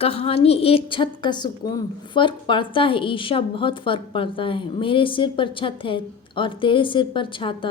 कहानी एक छत का सुकून। फर्क पड़ता है ईशा, बहुत फर्क पड़ता है। मेरे सिर पर छत है और तेरे सिर पर छाता।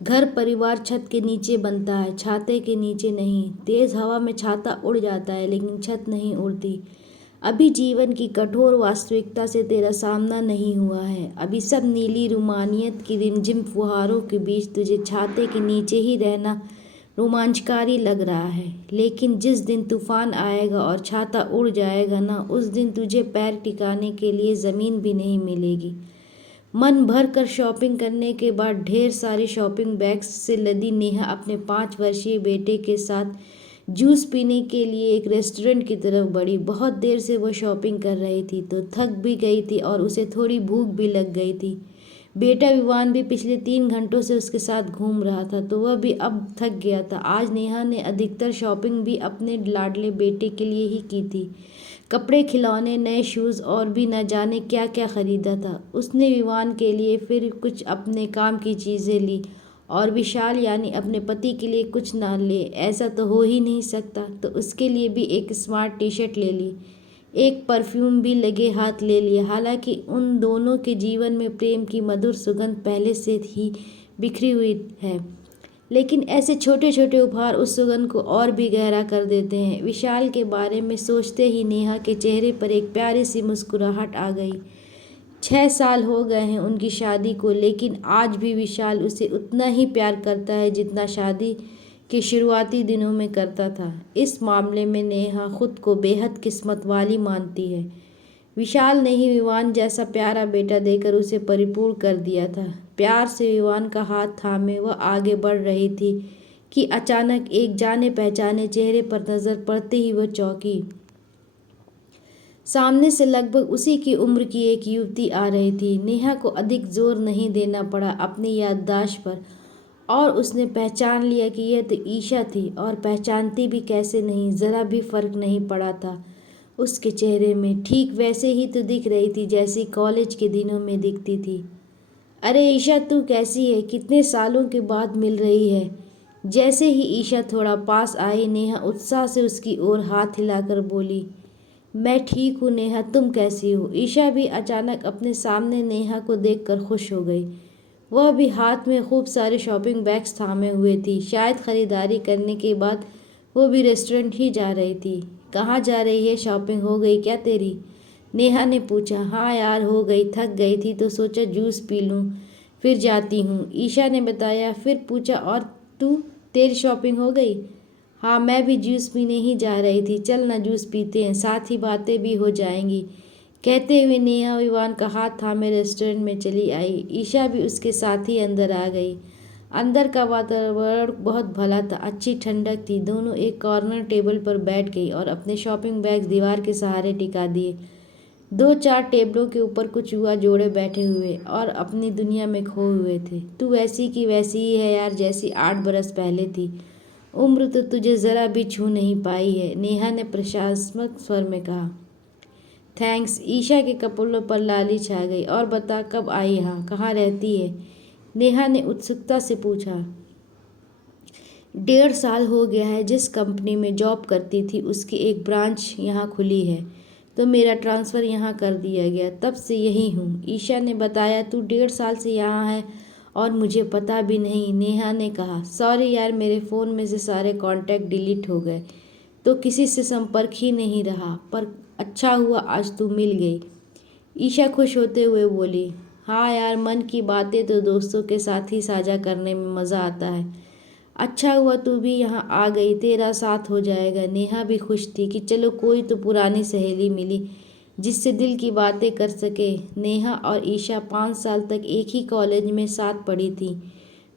घर परिवार छत के नीचे बनता है, छाते के नीचे नहीं। तेज हवा में छाता उड़ जाता है लेकिन छत नहीं उड़ती। अभी जीवन की कठोर वास्तविकता से तेरा सामना नहीं हुआ है। अभी सब नीली रुमानियत की रिमझिम फुहारों के बीच तुझे छाते के नीचे ही रहना रोमांचकारी लग रहा है। लेकिन जिस दिन तूफान आएगा और छाता उड़ जाएगा ना, उस दिन तुझे पैर टिकाने के लिए ज़मीन भी नहीं मिलेगी। मन भर कर शॉपिंग करने के बाद ढेर सारी शॉपिंग बैग्स से लदी नेहा अपने 5 वर्षीय बेटे के साथ जूस पीने के लिए एक रेस्टोरेंट की तरफ बढ़ी। बहुत देर से वो शॉपिंग कर रही थी तो थक भी गई थी और उसे थोड़ी भूख भी लग गई थी। बेटा विवान भी पिछले 3 घंटों से उसके साथ घूम रहा था तो वह भी अब थक गया था। आज नेहा ने अधिकतर शॉपिंग भी अपने लाडले बेटे के लिए ही की थी। कपड़े, खिलौने, नए शूज़ और भी न जाने क्या क्या खरीदा था उसने विवान के लिए। फिर कुछ अपने काम की चीज़ें ली और विशाल यानी अपने पति के लिए कुछ ना ले, ऐसा तो हो ही नहीं सकता। तो उसके लिए भी एक स्मार्ट टी शर्ट ले ली, एक परफ्यूम भी लगे हाथ ले लिया। हालांकि उन दोनों के जीवन में प्रेम की मधुर सुगंध पहले से ही बिखरी हुई है, लेकिन ऐसे छोटे छोटे उपहार उस सुगंध को और भी गहरा कर देते हैं। विशाल के बारे में सोचते ही नेहा के चेहरे पर एक प्यारी सी मुस्कुराहट आ गई। 6 साल हो गए हैं उनकी शादी को, लेकिन आज भी विशाल उसे उतना ही प्यार करता है जितना शादी के शुरुआती दिनों में करता था। इस मामले में नेहा खुद को बेहद किस्मत वाली मानती है। विशाल ने ही विवान जैसा प्यारा बेटा देकर उसे परिपूर्ण कर दिया था। प्यार से विवान का हाथ थामे वह आगे बढ़ रही थी कि अचानक एक जाने पहचाने चेहरे पर नजर पड़ते ही वह चौंकी। सामने से लगभग उसी की उम्र की एक युवती आ रही थी। नेहा को अधिक जोर नहीं देना पड़ा अपनी याददाश्त पर और उसने पहचान लिया कि यह तो ईशा थी। और पहचानती भी कैसे नहीं, ज़रा भी फर्क नहीं पड़ा था उसके चेहरे में। ठीक वैसे ही तो दिख रही थी जैसी कॉलेज के दिनों में दिखती थी। अरे ईशा, तू कैसी है? कितने सालों के बाद मिल रही है। जैसे ही ईशा थोड़ा पास आई, नेहा उत्साह से उसकी ओर हाथ हिलाकर बोली, मैं ठीक हूँ नेहा, तुम कैसी हो? ईशा भी अचानक अपने सामने नेहा को देखकर खुश हो गई। वह भी हाथ में खूब सारे शॉपिंग बैग्स थामे हुए थी। शायद खरीदारी करने के बाद वो भी रेस्टोरेंट ही जा रही थी। कहाँ जा रही है? शॉपिंग हो गई क्या तेरी? नेहा ने पूछा। हाँ यार, हो गई। थक गई थी तो सोचा जूस पी लूँ, फिर जाती हूँ, ईशा ने बताया। फिर पूछा, और तू, तेरी शॉपिंग हो गई? हाँ, मैं भी जूस पीने ही जा रही थी। चल ना, जूस पीते हैं, साथ ही बातें भी हो जाएंगी। कहते हुए नेहा विवान का हाथ थामे रेस्टोरेंट में चली आई। ईशा भी उसके साथ ही अंदर आ गई। अंदर का वातावरण बहुत भला था, अच्छी ठंडक थी। दोनों एक कॉर्नर टेबल पर बैठ गई और अपने शॉपिंग बैग्स दीवार के सहारे टिका दिए। 2-4 टेबलों के ऊपर कुछ युवा जोड़े बैठे हुए और अपनी दुनिया में खोए हुए थे। तू वैसी की वैसी ही है यार, जैसी 8 बरस पहले थी। उम्र तो तुझे ज़रा भी छू नहीं पाई है, नेहा ने प्रशंसात्मक स्वर में कहा। थैंक्स। ईशा के कपड़ों पर लाली छा गई। और बता, कब आई यहाँ? कहाँ रहती है? नेहा ने उत्सुकता से पूछा। 1.5 साल हो गया है। जिस कंपनी में जॉब करती थी उसकी एक ब्रांच यहाँ खुली है तो मेरा ट्रांसफ़र यहाँ कर दिया गया, तब से यहीं हूँ, ईशा ने बताया। तू 1.5 साल से यहाँ है और मुझे पता भी नहीं, नेहा ने कहा। सॉरी यार, मेरे फ़ोन में से सारे कॉन्टैक्ट डिलीट हो गए तो किसी से संपर्क ही नहीं रहा, पर अच्छा हुआ आज तू मिल गई, ईशा खुश होते हुए बोली। हाँ यार, मन की बातें तो दोस्तों के साथ ही साझा करने में मज़ा आता है। अच्छा हुआ तू भी यहाँ आ गई, तेरा साथ हो जाएगा। नेहा भी खुश थी कि चलो कोई तो पुरानी सहेली मिली जिससे दिल की बातें कर सके। नेहा और ईशा 5 साल तक एक ही कॉलेज में साथ पढ़ी थी।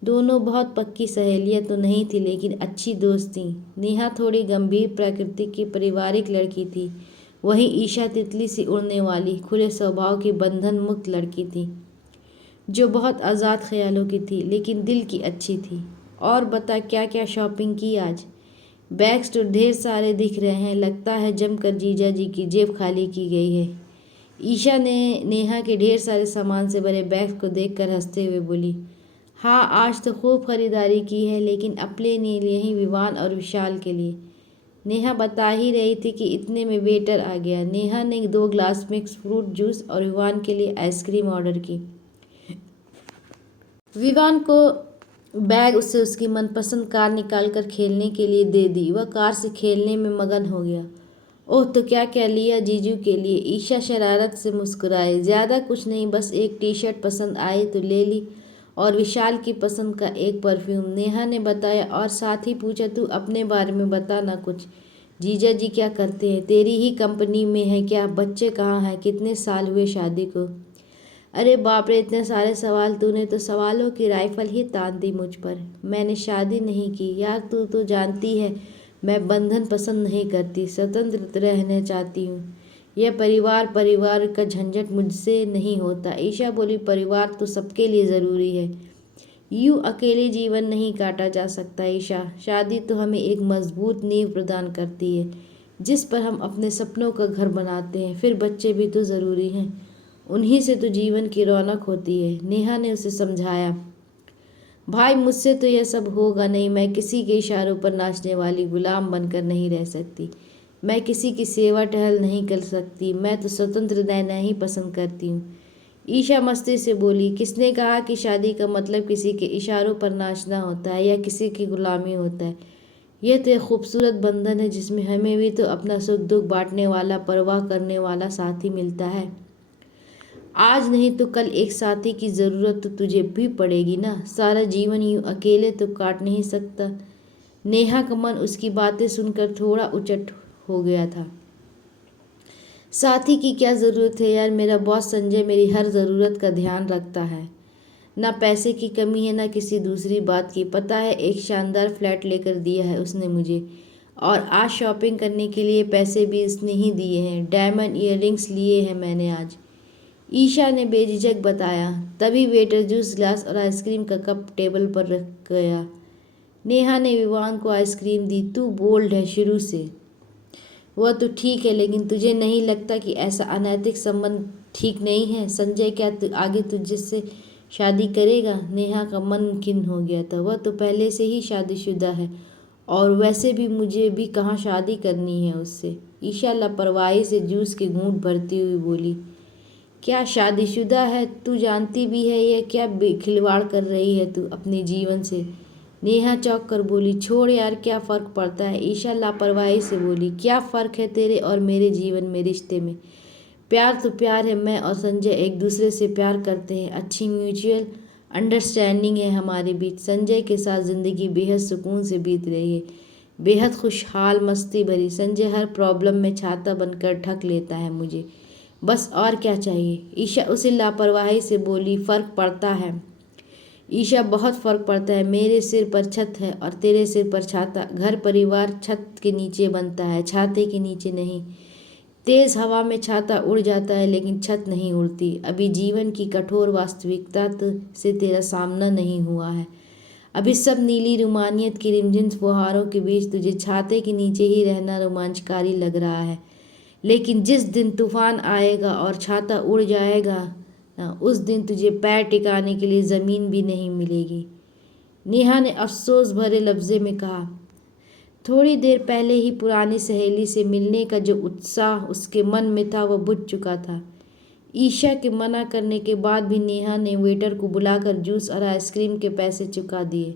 दोनों बहुत पक्की सहेलियां तो नहीं थी लेकिन अच्छी दोस्त थीं। नेहा थोड़ी गंभीर प्रकृति की पारिवारिक लड़की थी, वहीं ईशा तितली सी उड़ने वाली खुले स्वभाव की बंधन मुक्त लड़की थी जो बहुत आज़ाद ख्यालों की थी लेकिन दिल की अच्छी थी। और बता, क्या क्या शॉपिंग की आज? बैग्स तो ढेर सारे दिख रहे हैं, लगता है जमकर जीजा जी की जेब खाली की गई है, ईशा ने नेहा के ढेर सारे सामान से भरे बैग को देखकर हंसते हुए बोली। हाँ, आज तो खूब खरीदारी की है, लेकिन अपने लिए नहीं, विवान और विशाल के लिए। नेहा बता ही रही थी कि इतने में वेटर आ गया। नेहा ने 2 ग्लास मिक्स फ्रूट जूस और विवान के लिए आइसक्रीम ऑर्डर की। विवान को बैग उससे उसकी मनपसंद कार निकालकर खेलने के लिए दे दी। वह कार से खेलने में मगन हो गया। ओह, तो क्या क्या लिया जीजू के लिए? ईशा शरारत से मुस्कुराई। ज़्यादा कुछ नहीं, बस एक टी शर्ट पसंद आई तो ले ली और विशाल की पसंद का एक परफ्यूम, नेहा ने बताया और साथ ही पूछा, तू अपने बारे में बता ना कुछ। जीजा जी क्या करते हैं? तेरी ही कंपनी में है क्या? बच्चे कहाँ हैं? कितने साल हुए शादी को? अरे बाप रे, इतने सारे सवाल! तूने तो सवालों की राइफल ही तान दी मुझ पर। मैंने शादी नहीं की यार, तू तो जानती है मैं बंधन पसंद नहीं करती, स्वतंत्र रहना चाहती हूँ। यह परिवार परिवार का झंझट मुझसे नहीं होता। ईशा बोली, परिवार तो सबके लिए ज़रूरी है, यूँ अकेले जीवन नहीं काटा जा सकता। ईशा, शादी तो हमें एक मजबूत नींव प्रदान करती है जिस पर हम अपने सपनों का घर बनाते हैं। फिर बच्चे भी तो ज़रूरी हैं, उन्हीं से तो जीवन की रौनक होती है, नेहा ने उसे समझाया। भाई, मुझसे तो यह सब होगा नहीं। मैं किसी के इशारों पर नाचने वाली गुलाम बनकर नहीं रह सकती। मैं किसी की सेवा टहल नहीं कर सकती। मैं तो स्वतंत्र रहना ही पसंद करती हूँ। ईशा मस्ती से बोली, किसने कहा कि शादी का मतलब किसी के इशारों पर नाचना होता है या किसी की गुलामी होता है? यह तो एक खूबसूरत बंधन है जिसमें हमें भी तो अपना सुख दुख बांटने वाला, परवाह करने वाला साथी मिलता है। आज नहीं तो कल एक साथी की ज़रूरत तो तुझे भी पड़ेगी ना। सारा जीवन यूँ अकेले तो काट नहीं सकता। नेहा का मन उसकी बातें सुनकर थोड़ा उचट हो गया था। साथी की क्या ज़रूरत है यार, मेरा बॉस संजय मेरी हर ज़रूरत का ध्यान रखता है। ना पैसे की कमी है ना किसी दूसरी बात की। पता है, एक शानदार फ्लैट लेकर दिया है उसने मुझे, और आज शॉपिंग करने के लिए पैसे भी उसने ही दिए हैं। डायमंड ईयररिंग्स लिए हैं मैंने आज, ईशा ने बेझिझक बताया। तभी वेटर जूस ग्लास और आइसक्रीम का कप टेबल पर रख गया। नेहा ने विवान को आइसक्रीम दी। तू बोल्ड है शुरू से। वह तो ठीक है, लेकिन तुझे नहीं लगता कि ऐसा अनैतिक संबंध ठीक नहीं है? संजय क्या आगे तुझसे शादी करेगा? नेहा का मन खिन्न हो गया था। वह तो पहले से ही शादीशुदा है, और वैसे भी मुझे भी कहाँ शादी करनी है उससे। ईशा लापरवाही से जूस के घूंट भरती हुई बोली, क्या शादीशुदा है? तू जानती भी है यह क्या खिलवाड़ कर रही है तू अपने जीवन से? नेहा चौंक कर बोली, छोड़ यार, क्या फ़र्क पड़ता है? ईशा लापरवाही से बोली, क्या फ़र्क है तेरे और मेरे जीवन में, रिश्ते में? प्यार तो प्यार है। मैं और संजय एक दूसरे से प्यार करते हैं। अच्छी म्यूचुअल अंडरस्टैंडिंग है हमारे बीच। संजय के साथ ज़िंदगी बेहद सुकून से बीत रही है, बेहद खुशहाल, मस्ती भरी। संजय हर प्रॉब्लम में छाता बनकर ढक लेता है मुझे, बस और क्या चाहिए? ईशा उसे लापरवाही से बोली, फ़र्क पड़ता है ईशा, बहुत फ़र्क पड़ता है। मेरे सिर पर छत है और तेरे सिर पर छाता। घर परिवार छत के नीचे बनता है, छाते के नीचे नहीं। तेज़ हवा में छाता उड़ जाता है लेकिन छत नहीं उड़ती। अभी जीवन की कठोर वास्तविकता से तेरा सामना नहीं हुआ है। अभी सब नीली रोमानियत की रिमझिम फुहारों के बीच तुझे छाते के नीचे ही रहना रोमांचकारी लग रहा है। लेकिन जिस दिन तूफान आएगा और छाता उड़ जाएगा ना, उस दिन तुझे पैर टिकाने के लिए ज़मीन भी नहीं मिलेगी। नेहा ने अफसोस भरे लफ्ज़े में कहा। थोड़ी देर पहले ही पुरानी सहेली से मिलने का जो उत्साह उसके मन में था वह बुझ चुका था। ईशा के मना करने के बाद भी नेहा ने वेटर को बुलाकर जूस और आइसक्रीम के पैसे चुका दिए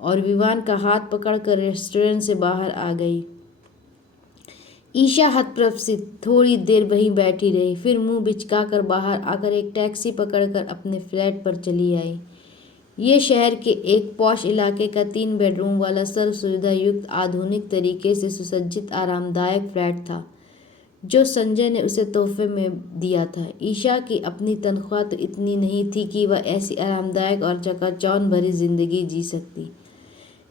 और विवान का हाथ पकड़कर रेस्टोरेंट से बाहर आ गई। ईशा हतप्रभ सी थोड़ी देर वहीं बैठी रही, फिर मुंह बिचकाकर बाहर आकर एक टैक्सी पकड़कर अपने फ्लैट पर चली आई। ये शहर के एक पॉश इलाके का 3 बेडरूम वाला सर्व सुविधा युक्त, आधुनिक तरीके से सुसज्जित, आरामदायक फ्लैट था जो संजय ने उसे तोहफे में दिया था। ईशा की अपनी तनख्वाह तो इतनी नहीं थी कि वह ऐसी आरामदायक और चकाचौंध भरी जिंदगी जी सकती।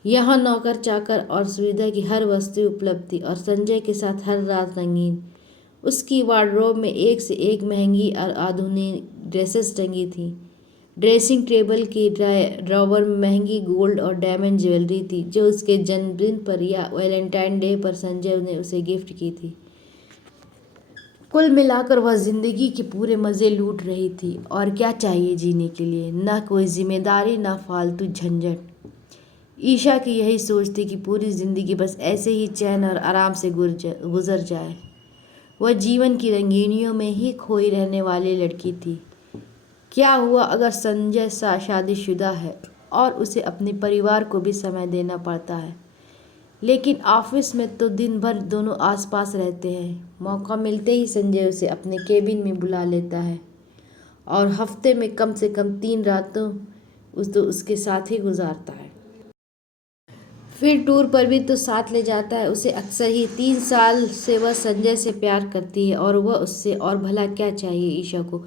यहाँ नौकर चाकर और सुविधा की हर वस्तु उपलब्ध थी और संजय के साथ हर रात रंगीन। उसकी वार्डरोब में एक से एक महंगी और आधुनिक ड्रेसेस टंगी थी। ड्रेसिंग टेबल की ड्रॉवर में महंगी गोल्ड और डायमंड ज्वेलरी थी जो उसके जन्मदिन पर या वैलेंटाइन डे पर संजय ने उसे गिफ्ट की थी। कुल मिलाकर वह जिंदगी के पूरे मज़े लूट रही थी। और क्या चाहिए जीने के लिए? ना कोई जिम्मेदारी, ना फालतू झंझट। ईशा की यही सोच थी कि पूरी ज़िंदगी बस ऐसे ही चैन और आराम से गुजर जाए। वह जीवन की रंगीनियों में ही खोई रहने वाली लड़की थी। क्या हुआ अगर संजय शादीशुदा है और उसे अपने परिवार को भी समय देना पड़ता है, लेकिन ऑफिस में तो दिन भर दोनों आसपास रहते हैं। मौका मिलते ही संजय उसे अपने केबिन में बुला लेता है और हफ्ते में कम से कम 3 रातों उसके साथ ही गुजारता है। फिर टूर पर भी तो साथ ले जाता है उसे अक्सर ही। 3 साल से वह संजय से प्यार करती है और वह उससे और भला क्या चाहिए ईशा को।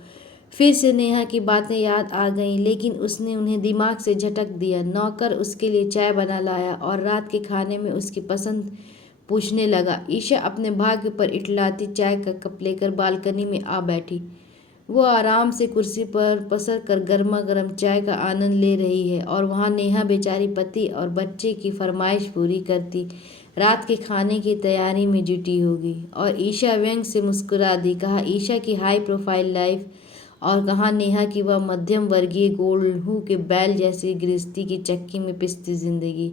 फिर से नेहा की बातें याद आ गईं, लेकिन उसने उन्हें दिमाग से झटक दिया। नौकर उसके लिए चाय बना लाया और रात के खाने में उसकी पसंद पूछने लगा। ईशा अपने भाग्य पर इटलाती चाय का कप लेकर बालकनी में आ बैठी। वो आराम से कुर्सी पर पसर कर गर्मा गर्म चाय का आनंद ले रही है और वहाँ नेहा बेचारी पति और बच्चे की फरमाइश पूरी करती रात के खाने की तैयारी में जुटी होगी। और ईशा व्यंग से मुस्कुरा दी। कहा ईशा की हाई प्रोफाइल लाइफ और कहा नेहा की वह मध्यम वर्गीय गोल्हू के बैल जैसी गृहस्थी की चक्की में पिसती जिंदगी।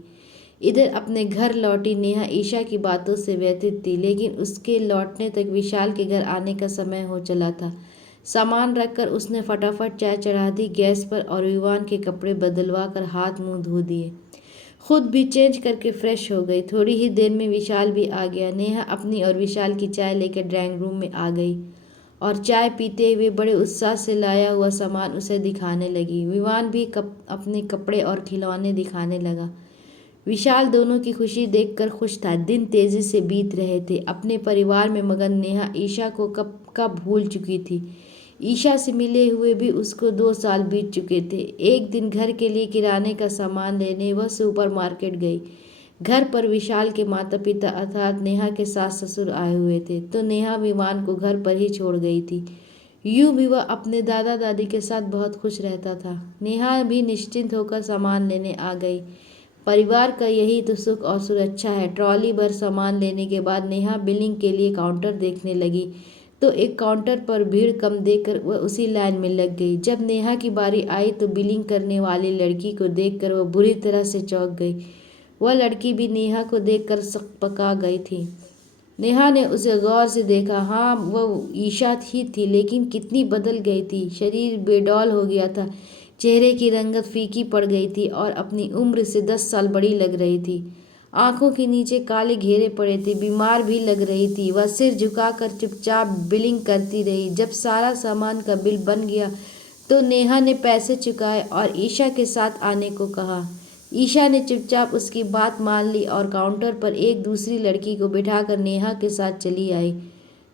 इधर अपने घर लौटी नेहा ईशा की बातों से व्यथित थी, लेकिन उसके लौटने तक विशाल के घर आने का समय हो चला था। सामान रखकर उसने फटाफट चाय चढ़ा दी गैस पर और विवान के कपड़े बदलवा कर हाथ मुंह धो दिए। खुद भी चेंज करके फ्रेश हो गई। थोड़ी ही देर में विशाल भी आ गया। नेहा अपनी और विशाल की चाय लेकर ड्राइंग रूम में आ गई और चाय पीते हुए बड़े उत्साह से लाया हुआ सामान उसे दिखाने लगी। विवान भी अपने कपड़े और खिलौने दिखाने लगा। विशाल दोनों की खुशी देखकर खुश था। दिन तेजी से बीत रहे थे। अपने परिवार में मगन नेहा ईशा को कब कब भूल चुकी थी। ईशा से मिले हुए भी उसको 2 साल बीत चुके थे। एक दिन घर के लिए किराने का सामान लेने वह सुपरमार्केट गई। घर पर विशाल के माता पिता अर्थात नेहा के सास ससुर आए हुए थे, तो नेहा विमान को घर पर ही छोड़ गई थी। यूं भी वह अपने दादा दादी के साथ बहुत खुश रहता था। नेहा भी निश्चिंत होकर सामान लेने आ गई। परिवार का यही तो सुख और सुरक्षा है। ट्रॉली भर सामान लेने के बाद नेहा बिलिंग के लिए काउंटर देखने लगी, तो एक काउंटर पर भीड़ कम देखकर वह उसी लाइन में लग गई। जब नेहा की बारी आई तो बिलिंग करने वाली लड़की को देखकर वह बुरी तरह से चौंक गई। वह लड़की भी नेहा को देखकर सकपका गई थी। नेहा ने उसे गौर से देखा। हाँ, वह ईशा ही थी, लेकिन कितनी बदल गई थी। शरीर बेडौल हो गया था, चेहरे की रंगत फीकी पड़ गई थी और अपनी उम्र से 10 साल बड़ी लग रही थी। आंखों के नीचे काले घेरे पड़े थे। बीमार भी लग रही थी। वह सिर झुकाकर चुपचाप बिलिंग करती रही। जब सारा सामान का बिल बन गया तो नेहा ने पैसे चुकाए और ईशा के साथ आने को कहा। ईशा ने चुपचाप उसकी बात मान ली और काउंटर पर एक दूसरी लड़की को बिठाकर नेहा के साथ चली आई।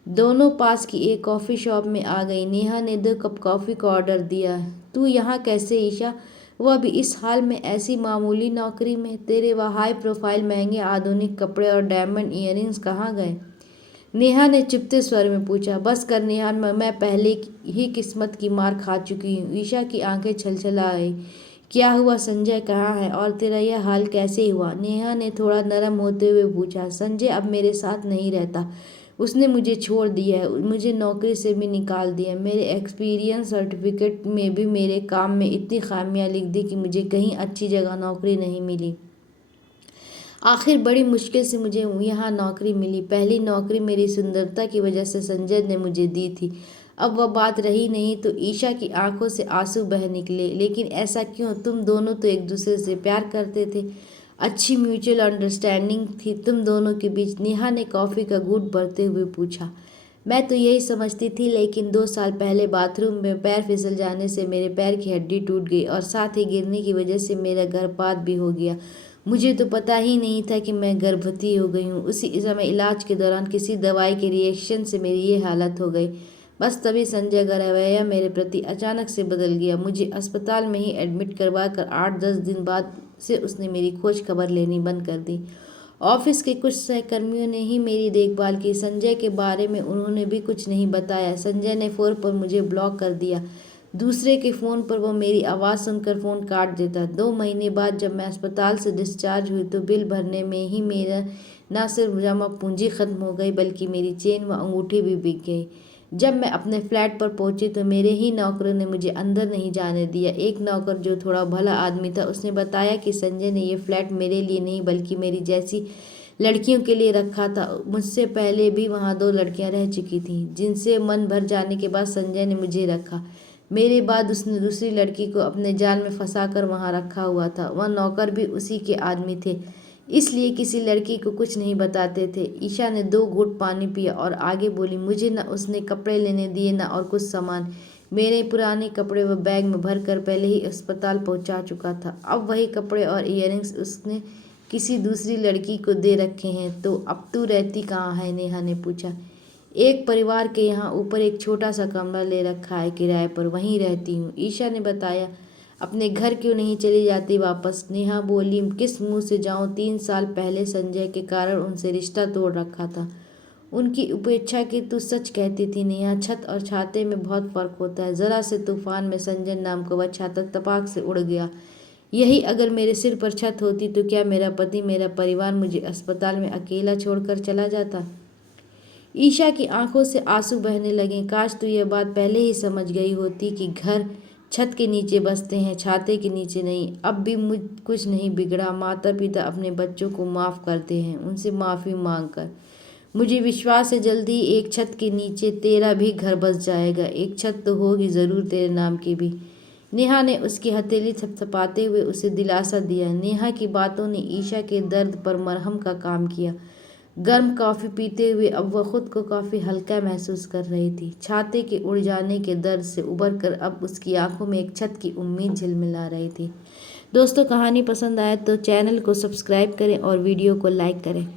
दोनों पास की एक कॉफ़ी शॉप में आ गई। नेहा ने 2 कप कॉफ़ी का ऑर्डर दिया। तू यहाँ कैसे ईशा? वह भी इस हाल में, ऐसी मामूली नौकरी में? तेरे वह हाई प्रोफाइल महंगे आधुनिक कपड़े और डायमंड ईयरिंग्स कहाँ गए? नेहा ने चुपते स्वर में पूछा। बस कर नेहा, मैं पहले ही किस्मत की मार खा चुकी हूँ। ईशा की आंखें छलछला आई। क्या हुआ? संजय कहाँ है और तेरा यह हाल कैसे हुआ? नेहा ने थोड़ा नरम होते हुए पूछा। संजय अब मेरे साथ नहीं रहता। उसने मुझे छोड़ दिया है। मुझे नौकरी से भी निकाल दिया। मेरे एक्सपीरियंस सर्टिफिकेट में भी मेरे काम में इतनी खामियां लिख दी कि मुझे कहीं अच्छी जगह नौकरी नहीं मिली। आखिर बड़ी मुश्किल से मुझे यहाँ नौकरी मिली। पहली नौकरी मेरी सुंदरता की वजह से संजय ने मुझे दी थी। अब वह बात रही नहीं तो ईशा की आंखों से आंसू बह निकले। लेकिन ऐसा क्यों? तुम दोनों तो एक दूसरे से प्यार करते थे। अच्छी म्यूचुअल अंडरस्टैंडिंग थी तुम दोनों के बीच। नेहा ने कॉफ़ी का घूंट भरते हुए पूछा। मैं तो यही समझती थी, लेकिन 2 साल पहले बाथरूम में पैर फिसल जाने से मेरे पैर की हड्डी टूट गई और साथ ही गिरने की वजह से मेरा गर्भपात भी हो गया। मुझे तो पता ही नहीं था कि मैं गर्भवती हो गई हूँ। उसी समय इलाज के दौरान किसी दवाई के रिएक्शन से मेरी ये हालत हो गई। बस तभी संजय का रवैया मेरे प्रति अचानक से बदल गया। मुझे अस्पताल में ही एडमिट करवा कर 8-10 दिन बाद से उसने मेरी खोज खबर लेनी बंद कर दी। ऑफिस के कुछ सहकर्मियों ने ही मेरी देखभाल की। संजय के बारे में उन्होंने भी कुछ नहीं बताया। संजय ने फ़ोन पर मुझे ब्लॉक कर दिया। दूसरे के फ़ोन पर वो मेरी आवाज़ सुनकर फ़ोन काट देता। 2 महीने बाद जब मैं अस्पताल से डिस्चार्ज हुई तो बिल भरने में ही मेरा न सिर्फ जमा पूंजी ख़त्म हो गई, बल्कि मेरी चेन व अंगूठी भी बिक गई। जब मैं अपने फ्लैट पर पहुंची तो मेरे ही नौकरों ने मुझे अंदर नहीं जाने दिया। एक नौकर जो थोड़ा भला आदमी था, उसने बताया कि संजय ने ये फ्लैट मेरे लिए नहीं बल्कि मेरी जैसी लड़कियों के लिए रखा था। मुझसे पहले भी वहाँ 2 लड़कियाँ रह चुकी थीं, जिनसे मन भर जाने के बाद संजय ने मुझे रखा। मेरे बाद उसने दूसरी लड़की को अपने जाल में फंसाकर वहाँ रखा हुआ था। वह नौकर भी उसी के आदमी थे, इसलिए किसी लड़की को कुछ नहीं बताते थे। ईशा ने 2 घूंट पानी पिया और आगे बोली, मुझे न उसने कपड़े लेने दिए न और कुछ सामान। मेरे पुराने कपड़े वह बैग में भर कर पहले ही अस्पताल पहुंचा चुका था। अब वही कपड़े और इयररिंग्स उसने किसी दूसरी लड़की को दे रखे हैं। तो अब तू रहती कहाँ है? नेहा ने पूछा। एक परिवार के यहाँ ऊपर एक छोटा सा कमरा ले रखा है किराए पर, वहीं रहती हूँ, ईशा ने बताया। अपने घर क्यों नहीं चली जाती वापस? नेहा बोली, किस मुंह से जाऊँ? 3 साल पहले संजय के कारण उनसे रिश्ता तोड़ रखा था। उनकी उपेक्षा की तू सच कहती थी नेहा। छत और छाते में बहुत फर्क होता है। जरा से तूफान में संजय नाम का वह छाता तपाक से उड़ गया। यही अगर मेरे सिर पर छत होती तो क्या मेरा पति, मेरा परिवार मुझे अस्पताल में अकेला छोड़कर चला जाता? ईशा की आंखों से आंसू बहने लगे। काश तू यह बात पहले ही समझ गई होती कि घर छत के नीचे बसते हैं, छाते के नीचे नहीं। अब भी मुझ कुछ नहीं बिगड़ा। माता पिता अपने बच्चों को माफ़ करते हैं, उनसे माफ़ी मांग कर। मुझे विश्वास है जल्द ही एक छत के नीचे तेरा भी घर बस जाएगा। एक छत तो होगी ज़रूर तेरे नाम की भी। नेहा ने उसकी हथेली थपथपाते हुए उसे दिलासा दिया। नेहा की बातों ने ईशा के दर्द पर मरहम का काम किया। गर्म कॉफ़ी पीते हुए अब वह खुद को काफ़ी हल्का महसूस कर रही थी। छाते के उड़ जाने के दर्द से उबर कर अब उसकी आंखों में एक छत की उम्मीद झिलमिला रही थी। दोस्तों, कहानी पसंद आए तो चैनल को सब्सक्राइब करें और वीडियो को लाइक करें।